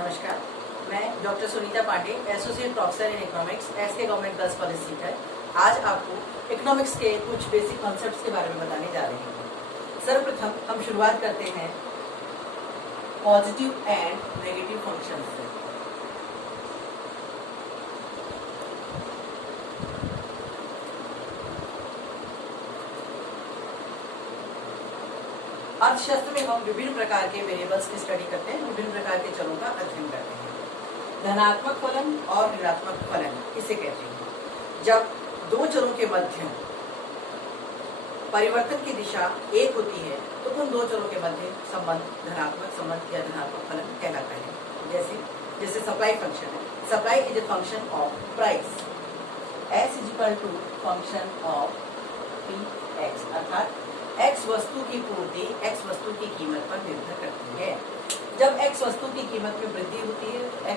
नमस्कार, मैं doctor Sunita Pandey, associate professor in economics, S K government girls college Sikar. आज आपको इकोनॉमिक्स के कुछ बेसिक कॉन्सेप्ट्स के बारे में बताने जा रहे हैं। सर्वप्रथम हम शुरुआत करते हैं पॉजिटिव एंड नेगेटिव फंक्शंस से। अर्थशास्त्र में हम विभिन्न प्रकार के वेरिएबल्स की स्टडी करते हैं, विभिन्न प्रकार के चरों का अध्ययन करते हैं। धनात्मक फलन और ऋणात्मक फलन इसे कहते हैं। जब दो चरों के मध्य परिवर्तन की दिशा एक होती है तो उन दो चरों के मध्य संबंध धनात्मक संबंध या धनात्मक फलन कहलाता है। जैसे सप्लाई फंक्शन है, supply is a function of price, S is equal to function of Px, अर्थात x वस्तु की पूर्ति x वस्तु की कीमत पर निर्भर करती है। जब x वस्तु की कीमत में वृद्धि होती है,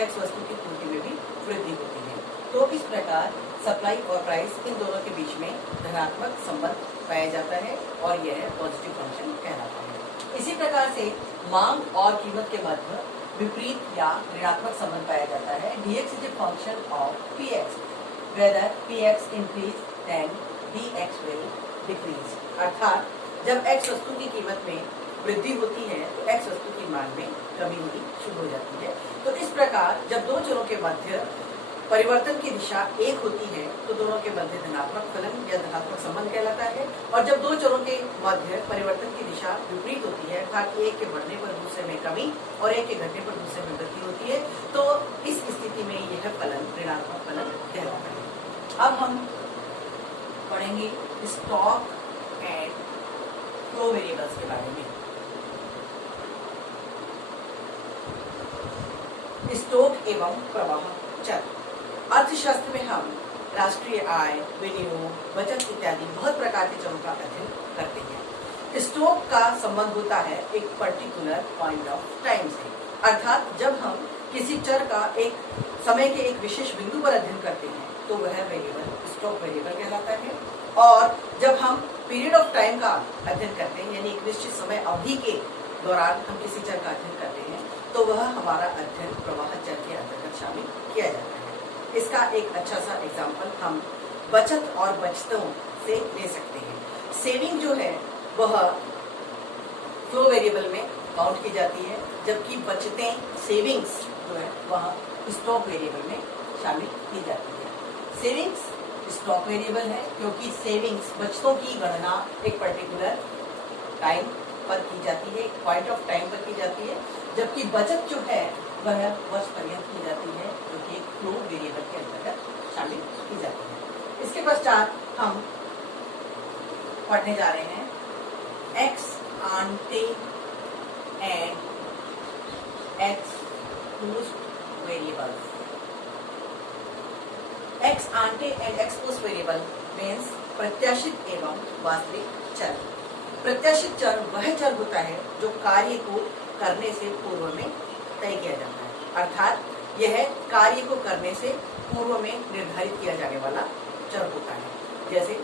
x वस्तु की पूर्ति में भी वृद्धि होती है। तो इस प्रकार सप्लाई और प्राइस इन दोनों के बीच में धनात्मक संबंध पाया जाता है और यह पॉजिटिव फंक्शन कहलाता है। इसी प्रकार से मांग और कीमत के मध्य विपरीत या ऋणात्मक संबंध पाया जाता है। dx is a function of px, whether px increase then dx will decrease, अर्थात जब x वस्तु की कीमत में वृद्धि होती है तो x वस्तु की मांग में कमी होनी शुरू हो जाती है। तो इस प्रकार जब दो चरों के मध्य परिवर्तन की दिशा एक होती है तो दोनों के मध्य धनात्मक फलन या धनात्मक संबंध कहलाता है। और जब दो चरों के मध्य परिवर्तन की दिशा विपरीत होती है, अर्थात एक के बढ़ने पर दूसरे में कमी और एक के घटने पर दूसरे में वृद्धि होती है, तो इस स्थिति में यह फलन ऋणात्मक फलन कहलाता है। अब हम पढ़ेंगे स्टॉक एंड फ्लो वेरिएबल्स के बारे में। स्टॉक एवं प्रवाह चर। अर्थशास्त्र में हम राष्ट्रीय आय, विनियोग, बचत इत्यादि बहुत प्रकार के चरों का अध्ययन करते हैं। स्टॉक का संबंध होता है एक पर्टिकुलर पॉइंट ऑफ टाइम से, अर्थात जब हम किसी चर का एक समय के एक विशेष बिंदु पर अध्ययन करते हैं तो वह वेरिएबल स्टॉक वेरिएबल कहलाता है। और जब हम पीरियड ऑफ टाइम का अध्ययन करते हैं, यानी एक निश्चित समय अवधि के दौरान हम किसी चर का अध्ययन करते हैं तो वह हमारा अध्ययन प्रवाह चर के अंतर्गत शामिल किया जाता है। इसका एक अच्छा सा एग्जाम्पल हम बचत और बचतों से ले सकते हैं। सेविंग जो है वह फ्लो वेरिएबल में काउंट की जाती है, जबकि बचतें सेविंग्स जो है वह स्टॉक वेरिएबल में शामिल की जाती है। सेविंग्स स्टॉक वेरिएबल है क्योंकि सेविंग्स बचतों की गणना एक पर्टिकुलर टाइम पर की जाती है, एक पॉइंट ऑफ टाइम पर की जाती है, जबकि बचत जो है वह वर्ष पर्यंत की जाती है, जो कि फ्लो वेरिएबल के अंतर्गत शामिल की जाती है। इसके पश्चात हम पढ़ने जा रहे हैं ex ante and ex post variables. Ex ante and ex post variable means प्रत्याशित एवं वास्तविक चर। प्रत्याशित चर वह चर होता है जो कार्य को करने से पूर्व में तय किया जाता है, अर्थात यह कार्य को करने से पूर्व में निर्धारित किया जाने वाला चर होता है। जैसे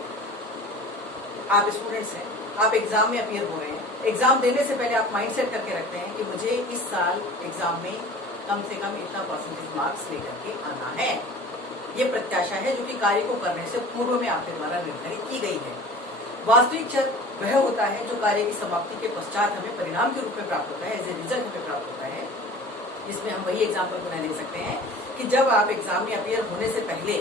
आप स्टूडेंट्स हैं, आप एग्जाम में अपीयर हो रहे हैं, एग्जाम देने से पहले आप माइंड सेट करके रखते हैं कि मुझे इस साल एग्जाम में कम से कम इतना परसेंटेज मार्क्स लेकर के आना है। ये प्रत्याशा है जो कि कार्य को करने से पूर्व में आपके द्वारा निर्धारित की गई है। वास्तविक चर वह होता है जो कार्य की समाप्ति के पश्चात हमें परिणाम के रूप में प्राप्त होता है, एज ए रिजल्ट हमें प्राप्त होता है। जिसमें हम वही एग्जाम्पल पुनः ले सकते हैं कि जब आप एग्जाम में अपीयर होने से पहले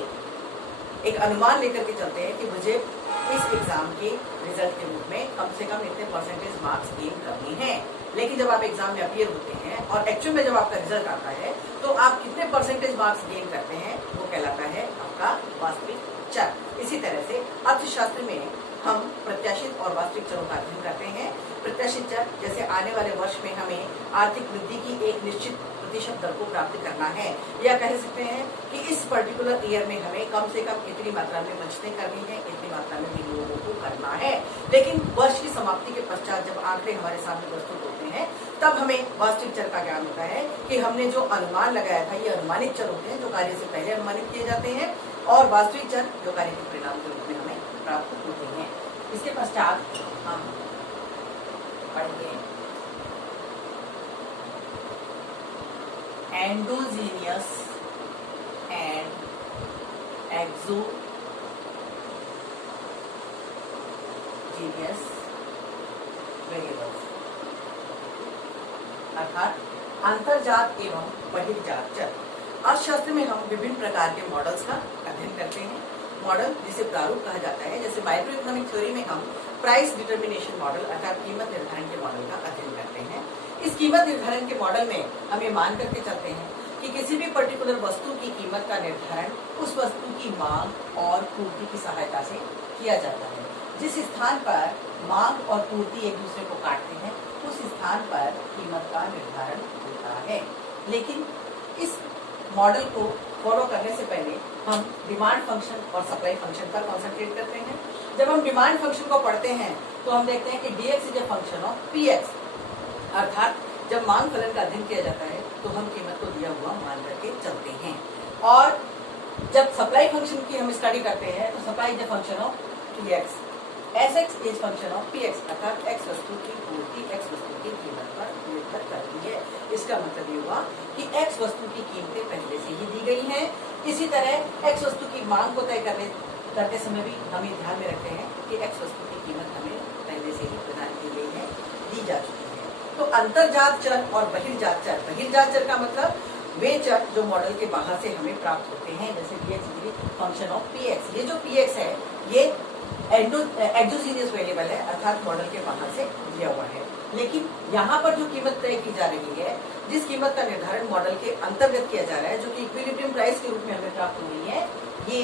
एक अनुमान लेकर के चलते हैं कि मुझे इस एग्जाम के रिजल्ट के रूप में कम से कम इतने परसेंटेज मार्क्स गेन करने हैं, लेकिन जब आप एग्जाम में अपीयर होते हैं और एक्चुअल में जब आपका रिजल्ट आता है तो आप कितने परसेंटेज मार्क्स गेन करते हैं वो कहलाता है आपका वास्तविक चर। इसी तरह से अर्थशास्त्र में हम प्रत्याशित और वास्तविक चरों का अध्ययन करते हैं। प्रत्याशित चर जैसे आने वाले वर्ष में हमें आर्थिक वृद्धि की एक निश्चित प्रतिशत दर को प्राप्त करना है, या कह सकते हैं कि इस पर्टिकुलर ईयर में हमें कम से कम इतनी मात्रा में बचतें करनी है, इतनी मात्रा में विनियोगों को करना है। लेकिन वर्ष की समाप्ति के पश्चात जब आंकड़े हमारे सामने प्रस्तुत होते हैं तब हमें वास्तविक चर का ज्ञान होता है कि हमने जो अनुमान लगाया था ये अनुमानित चर होते हैं जो कार्य से पहले अनुमानित किए जाते हैं, और वास्तविक चर जो कार्य के परिणाम के रूप में हमें प्राप्त होते हैं। इसके पश्चात हम पढ़ेंगे एंडोजीनियस एंड एक्सोजीनियस वेरिएबल्स, अर्थात अंतर्जात एवं बहिर्जात चर। अर्थशास्त्र में हम विभिन्न प्रकार के मॉडल्स का अध्ययन करते हैं। मॉडल जिसे प्रारूप कहा जाता है, जैसे माइक्रो इकोनॉमिक थ्योरी में हम प्राइस डिटर्मिनेशन मॉडल अर्थात कीमत निर्धारण के मॉडल का अध्ययन करते हैं। इस कीमत निर्धारण के मॉडल में हम ये मान करके चलते हैं कि किसी भी पर्टिकुलर वस्तु की कीमत का निर्धारण उस वस्तु की मांग और पूर्ति की सहायता से किया जाता है। जिस स्थान पर मांग और पूर्ति एक दूसरे को काटते हैं उस स्थान पर कीमत का निर्धारण होता है। लेकिन इस मॉडल को फॉलो करने से पहले हम डिमांड फंक्शन और सप्लाई फंक्शन पर कॉन्सेंट्रेट करते हैं। जब हम डिमांड फंक्शन को पढ़ते हैं तो हम देखते हैं कि dx is a function of px, अर्थात जब मांग फलन का अध्ययन किया जाता है तो हम कीमत को दिया हुआ मान करके चलते हैं। और जब सप्लाई फंक्शन की हम स्टडी करते हैं तो supply is a function of px, Sx is function of px, अर्थात x वस्तु की पूर्ति x वस्तु की कीमत पर निर्भर करती है। इसका मतलब ये हुआ कि x वस्तु की कीमतें पहले से ही दी गई हैं। इसी तरह x वस्तु की मांग को तय करते समय भी हम ये ध्यान में रखते हैं कि x वस्तु की कीमत हमें पहले से ही प्रदान की गई है, दी जा चुकी है। तो अंतर्जात चर और बहिर्जात चर, बहिर्जात चर का मतलब वे चर जो मॉडल के बाहर से हमें प्राप्त होते हैं, जैसे dx फंक्शन ऑफ px। ये जो px है ये एक्सोजीनियस वेरिएबल है, अर्थात मॉडल के बाहर से दिया हुआ है। लेकिन यहाँ पर जो कीमत तय की जा रही है, जिस कीमत का निर्धारण मॉडल के अंतर्गत किया जा रहा है, जो कि इक्विलिब्रियम प्राइस के रूप में हमें प्राप्त हो रही है, ये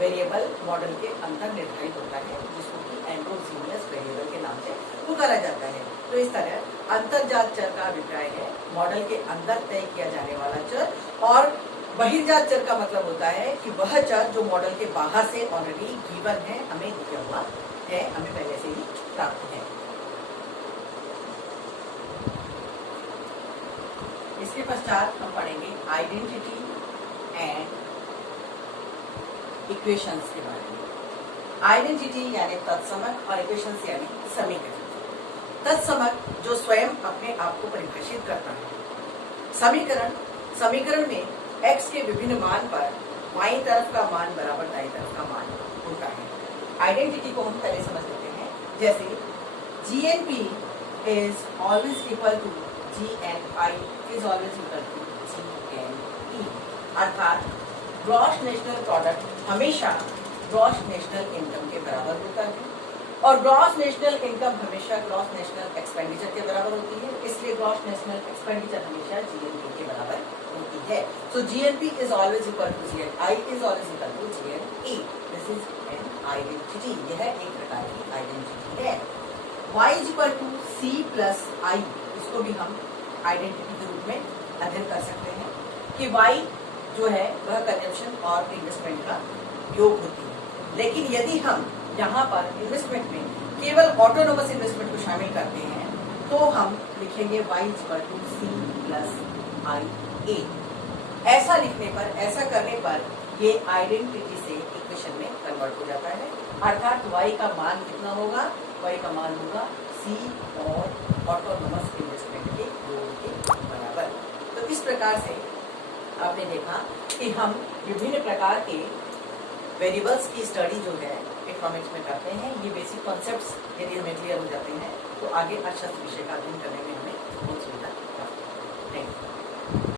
वेरिएबल मॉडल के अंतर निर्धारित होता है, जिसको कि एंडोजीनियस वेरिएबल के नाम से पुकारा जाता है। तो इस तरह अंतर्जात चर का अभिप्राय है मॉडल के अंदर तय किया जाने वाला चर, और बहिर्जात चर का मतलब होता है कि वह चर जो मॉडल के बाहर से ऑलरेडी गिवन है, हमें दिया हुआ है, हमें पहले से ही प्राप्त है। इसके पश्चात हम पढ़ेंगे आइडेंटिटी एंड इक्वेशंस के बारे में। आइडेंटिटी यानी तत्समक और इक्वेशंस यानी समीकरण। तत्समक जो स्वयं अपने आप को परिभाषित करता है। समीकरण में x के विभिन्न मान पर बाईं तरफ का मान बराबर दाईं तरफ का मान होता है। आइडेंटिटी को हम पहले समझ लेते हैं, जैसे GNP is always equal to GNI is always equal to GNE, अर्थात ग्रॉस नेशनल प्रोडक्ट हमेशा ग्रॉस नेशनल इनकम के बराबर होता है, और ग्रॉस नेशनल इनकम हमेशा ग्रॉस नेशनल एक्सपेंडिचर के बराबर होती है। इसलिए ग्रॉस नेशनल एक्सपेंडिचर हमेशा GNP के बराबर होती है। So GNP is always equal to GNI is always equal to GNE. This is an identity. यह एक प्रकार की आइडेंटिटी है। Y is equal to C plus I, इसको भी हम आइडेंटिटी के रूप में अध्ययन कर सकते हैं कि Y जो है वह कंजम्पशन और इन्वेस्टमेंट का योग होती है। लेकिन यदि हम यहाँ पर इन्वेस्टमेंट में केवल ऑटोनोमस इन्वेस्टमेंट को शामिल करते हैं तो हम लिखेंगे Y is equal to C plus I A। ऐसा लिखने पर, ऐसा करने पर ये आइडेंटिटी से इक्वेशन में कन्वर्ट हो जाता है, अर्थात y का मान कितना होगा, y का मान होगा C और ऑटोनोमस इन्वेस्टमेंट के योग के बराबर। तो इस प्रकार से आपने देखा कि हम विभिन्न प्रकार के वेरिएबल्स की स्टडी जो है इकोनॉमिक्स में करते हैं। ये बेसिक कॉन्सेप्ट्स यदि हमें क्लियर हो जाते हैं तो आगे अर्थशास्त्र विषय का अध्ययन करने में हमें बहुत सुविधा